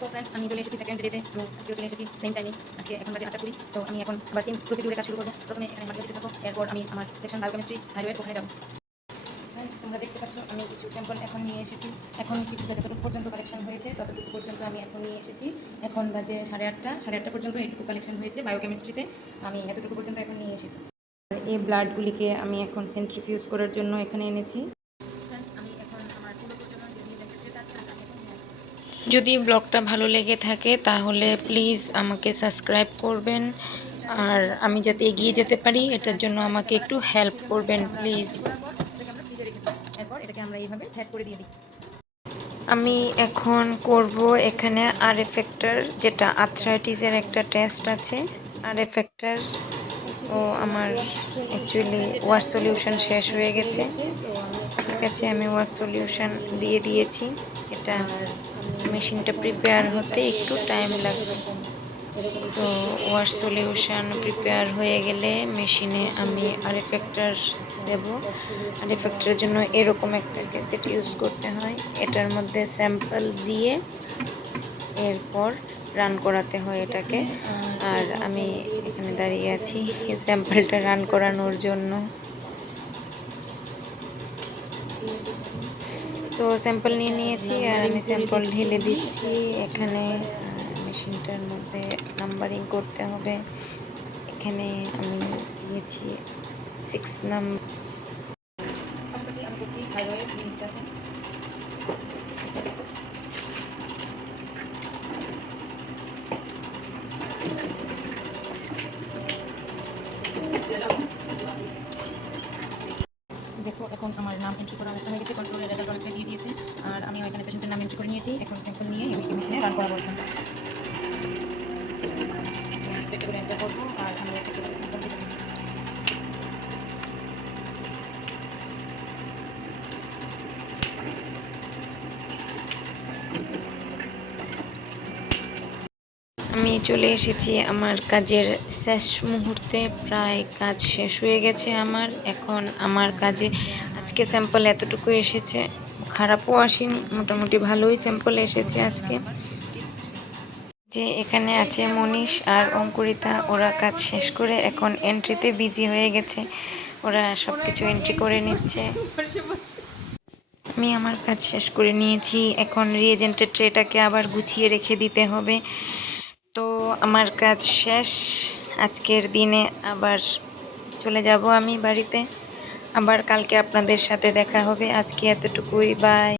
তো ফ্রেন্ডস আমি চলে এসেছি সেকেন্ড ডেতে। তো আজকেও চলে এসেছি সেম টাইমে। আজকে এখন বাজে 8টা 20। তো আমি এখন আবার সেম প্রসিডিউরে কাজ শুরু করবো। প্রথমে এখানে মাটিতে দিতে থাকবো, এরপর আমি আমার সেকশন বায়োকেমিস্ট্রি থাইরয়েড ওখানে যাবো। ফ্রেন্ডস তোমরা দেখতে পাচ্ছ আমি কিছু স্যাম্পল এখন নিয়ে এসেছি। এখন কিছু যতটুকু পর্যন্ত কালেকশন হয়েছে ততটুকু পর্যন্ত আমি এখন নিয়ে এসেছি। এখন বাজে 8:30, 8:30 পর্যন্ত এটুকু কালেকশন হয়েছে বায়োকেমিস্ট্রিতে। আমি এতটুকু পর্যন্ত এখন নিয়ে এসেছি। এই ব্লাডগুলিকে আমি এখন সেন্ট্রিফিউজ করার জন্য এখানে এনেছি। যদি ব্লগটা ভালো লেগে থাকে তাহলে প্লিজ আমাকে সাবস্ক্রাইব করবেন, আর আমি যাতে এগিয়ে যেতে পারি এটার জন্য আমাকে একটু হেল্প করবেন প্লিজ। এরপর এটাকে আমরা এইভাবে সেট করে দিয়ে দিই। আমি এখন করব এখানে আরএ ফ্যাক্টর, যেটা আর্থ্রাইটিসের একটা টেস্ট আছে আরএ ফ্যাক্টর। ও আমার অ্যাকচুয়ালি ওয়াশ সলিউশন শেষ হয়ে গেছে। ঠিক আছে, আমি ওয়াশ সলিউশন দিয়ে দিয়েছি। এটা মেশিনটা প্রিপেয়ার হতে একটু টাইম লাগবে। তো ওয়াশ সলিউশন প্রিপেয়ার হয়ে গেলে মেশিনে আমি আরএ ফ্যাক্টর দেব। আরএ ফ্যাক্টরের জন্য এরকম একটা ক্যাসেট ইউজ করতে হয়। এটার মধ্যে স্যাম্পল দিয়ে এরপর রান করাতে হয় এটাকে। আর আমি এখানে দাঁড়িয়ে আছি স্যাম্পলটা রান করানোর জন্য। তো স্যাম্পল নিয়ে নিয়েছি আর আমি স্যাম্পল ঢেলে দিচ্ছি এখানে। মেশিনটার মধ্যে নাম্বারিং করতে হবে। এখানে আমি দিয়েছি 6 নাম্বার। দেখো এখন আমার নাম এন্ট্রি করা হয়ে গেছে, কন্ট্রোলের রেজাল্ট অনেকটা দিয়ে দিয়েছে। আর আমি এখানে পেশেন্টের নাম এন্ট্রি করে নিয়েছি। এখন স্যাম্পল নিয়ে আমি মেশিনে রান করাবো। এখন একটা করে এন্টার করবো আর আমি একটা করে স্যাম্পল দিয়ে দিচ্ছি। আমি চলে এসেছি আমার কাজের শেষ মুহূর্তে, প্রায় কাজ শেষ হয়ে গেছে আমার। এখন আমার কাজে আজকে স্যাম্পল এতটুকু এসেছে, খারাপও আসেনি, মোটামুটি ভালোই স্যাম্পল এসেছে আজকে। যে এখানে আছে মনীষ আর অঙ্কুরিতা, ওরা কাজ শেষ করে এখন এন্ট্রিতে বিজি হয়ে গেছে। ওরা সব কিছু এন্ট্রি করে নিচ্ছে। আমি আমার কাজ শেষ করে নিয়েছি। এখন রিএজেন্টের ট্রেটাকে আবার গুছিয়ে রেখে দিতে হবে। তো আমার কাজ শেষ আজকের দিনে। আবার চলে যাব আমি বাড়িতে। আবার কালকে আপনাদের সাথে দেখা হবে। আজকে এতটুকুই, বাই।